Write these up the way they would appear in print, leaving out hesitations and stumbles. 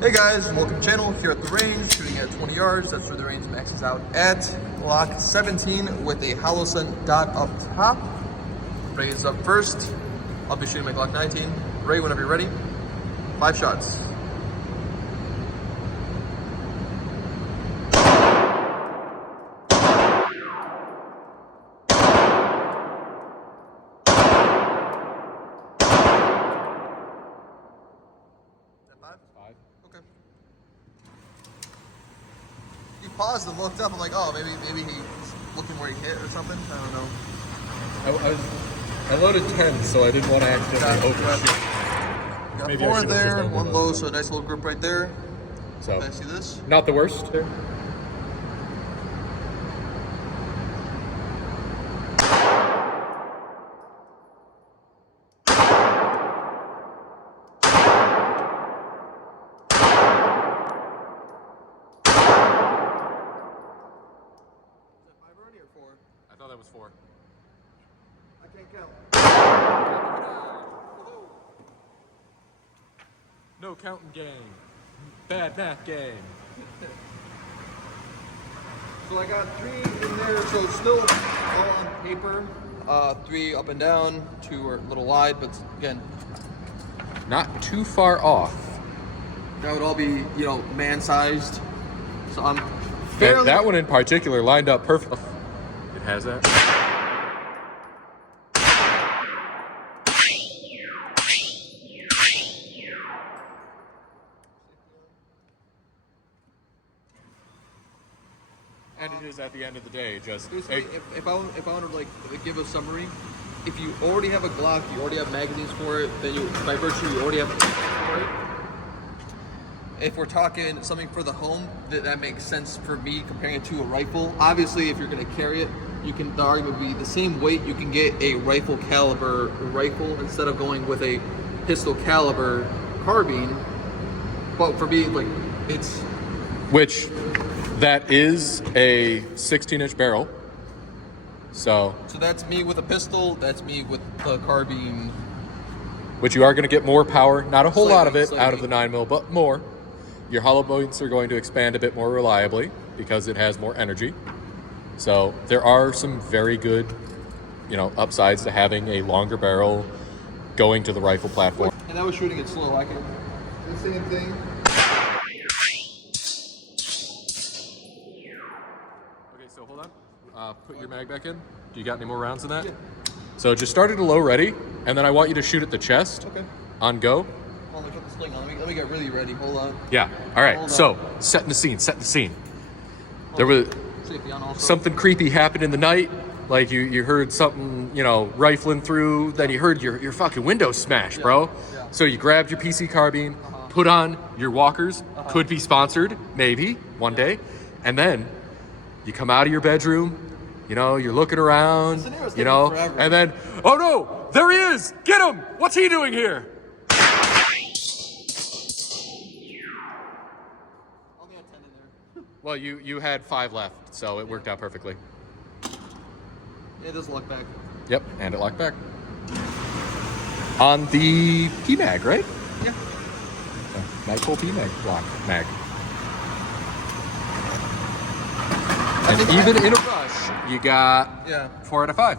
Hey guys, welcome to the channel. Here at the range, shooting at 20 yards. That's where the range maxes out at. Glock 17 with a hollow sun dot up top. Ray is up first. I'll be shooting my Glock 19. Ray, whenever you're ready, 5 shots. Five? Okay. He paused and looked up. I'm like, oh, maybe he's looking where he hit or something. I don't know. I loaded 10, so I didn't want to accidentally overshoot. Got 4 there, 1 low, so a nice little group right there. So, can I see this? Not the worst. I thought that was 4. I can't count. No counting game. Bad math game. So I got 3 in there, so it's still all on paper. 3 up and down, 2 are a little wide, but again, not too far off. that would all be, man-sized. So I'm fairly... That one in particular lined up perfect. It has that. And it is at the end of the day just. If I want to like give a summary, if you already have a Glock, you already have magazines for it, then by virtue you already have a for it. If we're talking something for the home, that makes sense for me comparing it to a rifle. Obviously, if you're going to carry it, the argument would be the same weight. You can get a rifle caliber rifle instead of going with a pistol caliber carbine. But for me, like it's that is a 16-inch barrel. So that's me with a pistol. That's me with the carbine. Which you are going to get more power, not a whole lot of it out of the 9mm, but more. Your hollow points are going to expand a bit more reliably because it has more energy. So there are some very good, upsides to having a longer barrel going to the rifle platform. And I was shooting it slow. I can do the same thing. Okay, so hold on. Put your mag back in. Do you got any more rounds in that? Yeah. So just start at a low ready, and then I want you to shoot at the chest. Okay. On go. Hold on, put the sling on. Let me get really ready. Hold on. Yeah. All right. So setting the scene. There was something creepy happened in the night. Like you heard something, rifling through. Then you heard your fucking window smash, bro. Yeah. So you grabbed your PC carbine, put on your walkers. Could be sponsored, maybe one day, and then you come out of your bedroom. You're looking around. And then, oh no, there he is! Get him! What's he doing here? Only had 10 in there. Well, you had 5 left, so it worked out perfectly. It does lock back. Yep, and it locked back. On the P-Mag, right? Yeah. Magpul P-Mag block mag. And even in a rush, you got 4 out of 5.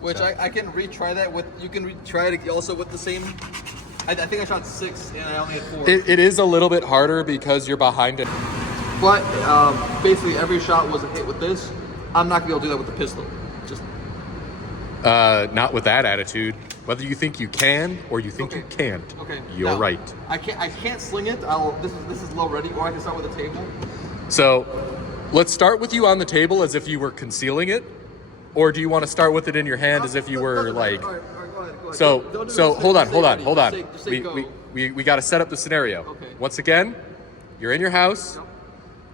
Which I can retry that with. You can retry it also with the same. I think I shot 6 and I only had 4. It is a little bit harder because you're behind it. But basically every shot was a hit with this. I'm not gonna be able to do that with the pistol. Just not with that attitude. Whether you think you can or you think you can't. Okay. You're right. I can't sling it. This is low ready, or I can start with a table. So let's start with you on the table as if you were concealing it, or do you want to start with it in your hand as if you were like? All right, go ahead. So hold on. Just say go. We got to set up the scenario. Okay. Once again, you're in your house,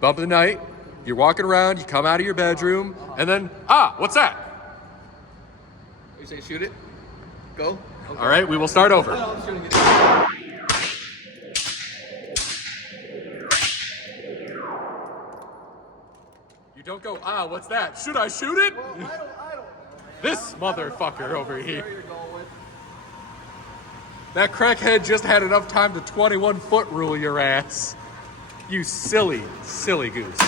bump of the night. You're walking around. You come out of your bedroom, and then what's that? You say shoot it. Go. Okay. All right, we will start over. No, I'm shooting it. You don't go, what's that? Should I shoot it? Well, I don't know. This motherfucker over here. Where you're going with. That crackhead just had enough time to 21-foot rule your ass. You silly, silly goose.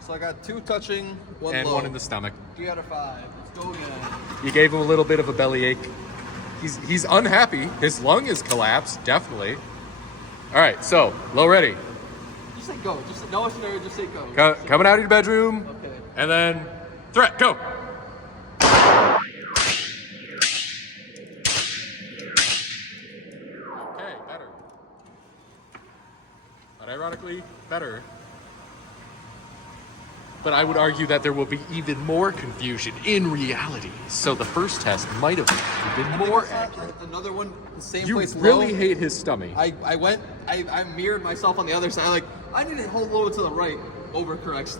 So I got 2 touching, 1 And low. 1 in the stomach. 3 out of 5. Let's go again. You gave him a little bit of a bellyache. He's unhappy. His lung is collapsed, definitely. All right, so, low ready. Just say go. Just no scenario, just say go. Coming out of your bedroom. Okay. And then, threat, go. Okay, better. But ironically, better. But I would argue that there will be even more confusion in reality. So the first test might have been more accurate. Another one, the same You place. really low. hate his stomach. I mirrored myself on the other side. Like, I need to hold low to the right. Overcorrects.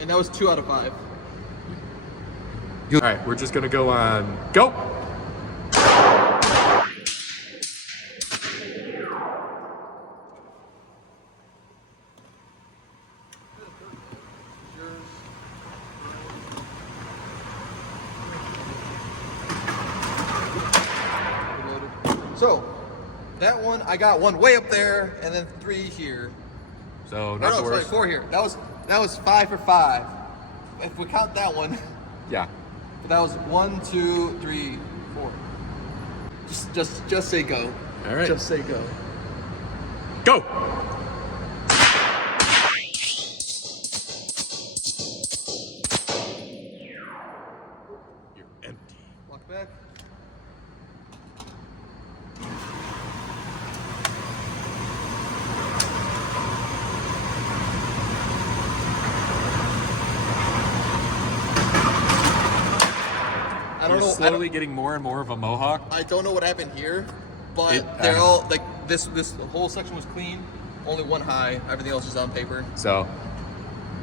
And that was 2 out of 5. All right, we're just gonna go on, go. So, that one, I got 1 way up there, and then 3 here. So No, not the sorry, worst. 4 here. That was 5 for 5. If we count that one, Yeah. but that was 1, 2, 3, 4. Just say go. All right. Just say go. Go. You're empty. Walk back. I don't You're know. slowly getting more and more of a mohawk. I don't know what happened here, but I they're don't all like this whole section was clean. Only 1 high. Everything else is on paper. So,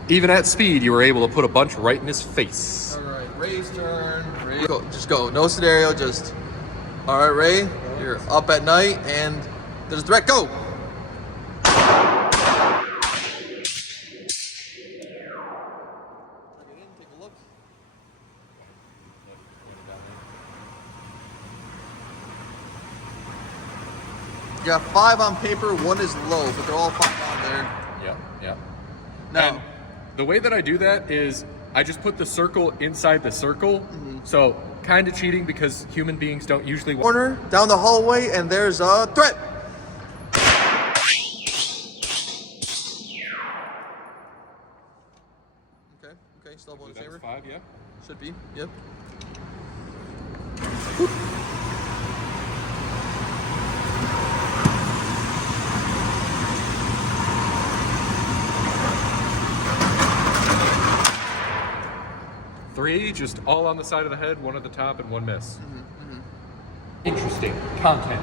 even at speed, you were able to put a bunch right in his face. All right, Ray's turn. Ray, go, just go. No scenario. Just. All right, Ray. You're up at night, and there's a threat. Go. Take a look. You got 5 on paper. 1 is low, but they're all 5 on there. Yep, yep. Now, And the way that I do that is I just put the circle inside the circle. So, kind of cheating because human beings don't usually want. corner down the hallway, and there's a threat. Okay, still one in That was favor. 5, yeah. Should be. Yep. Three, just all on the side of the head, 1 at the top, and 1 miss. Interesting content,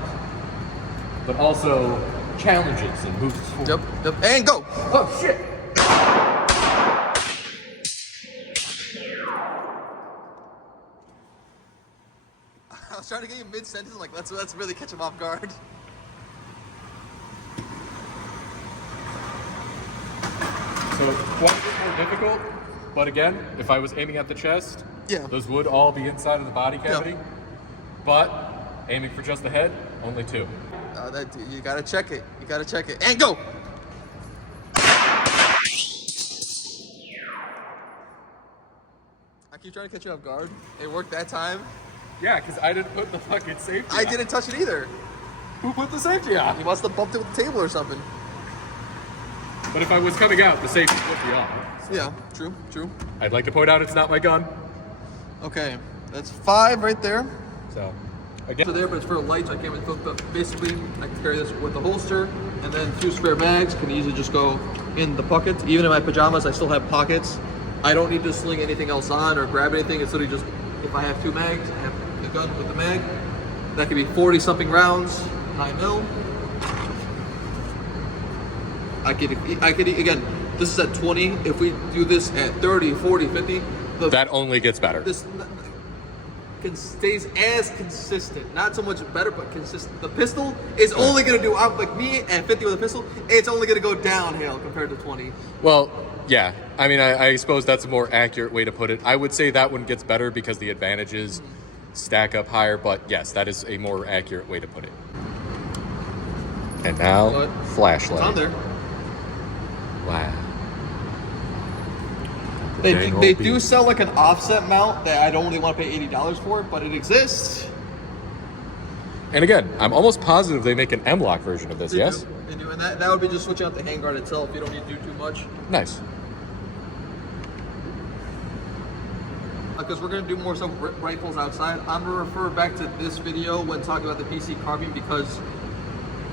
but also challenges and moves forward. Yep. And go. Oh shit! I was trying to get you mid-sentence. Like, let's really catch him off guard. So it's quite a bit more difficult, but again, if I was aiming at the chest, Yeah. those would all be inside of the body cavity. But aiming for just the head, only 2. You gotta check it. You gotta check it. And go. I keep trying to catch you off guard. It worked that time. Yeah, because I didn't put the fucking safety I on. didn't touch it either. Who put the safety on? He must have bumped it with the table or something. But if I was coming out, the safety would be on. Yeah, true. I'd like to point out it's not my gun. Okay, that's 5 right there. So, again, So there, but it's for lights. I can't really hook up. Basically, I can carry this with the holster, and then 2 spare bags can easily just go in the pockets. Even in my pajamas, I still have pockets. I don't need to sling anything else on or grab anything. It's literally just, if I have 2 mags, I have the gun with the mag. That could be 40 something rounds, 9 mil. I could again, this is at 20. If we do this at 30, 40, 50, that only gets better. this stays as consistent. Not so much better, but consistent. The pistol is only going to do, like me at 50 with a pistol, it's only going to go downhill compared to 20. Well, yeah. I mean, I suppose that's a more accurate way to put it. I would say that one gets better because the advantage is stack up higher, but yes, that is a more accurate way to put it. And now, But flashlight. it's on there. Wow. They do sell like an offset mount that I don't really want to pay $80 for, but it exists. And again, I'm almost positive they make an M-lock version of this, They yes? do. They do, and that would be just switching out the handguard itself. You don't need to do too much. Nice. Because we're going to do more some rifles outside. I'm going to refer back to this video when talking about the PC carbine because,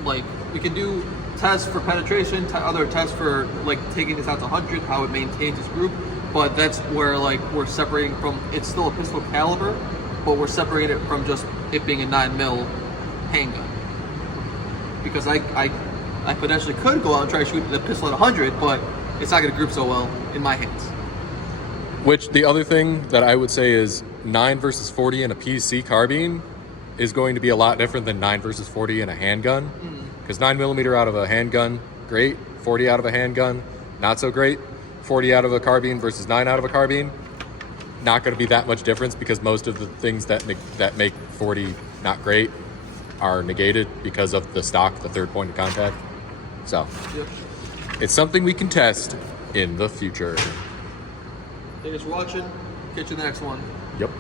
like, we can do tests for penetration, other tests for, like, taking this out to 100, how it maintains its group, but that's where, like, we're separating from, it's still a pistol caliber, but we're separating it from just it being a 9mm handgun. Because I potentially could go out and try to shoot the pistol at 100, but it's not going to group so well in my hands. Which, the other thing that I would say is 9 versus 40 in a PC carbine is going to be a lot different than 9 versus 40 in a handgun. Because 9mm out of a handgun, great. 40 out of a handgun, not so great. 40 out of a carbine versus 9 out of a carbine, not going to be that much difference because most of the things that make 40 not great are negated because of the stock, the third point of contact. So, Yep. it's something we can test in the future. Thanks for watching. Catch you in the next one. Yep.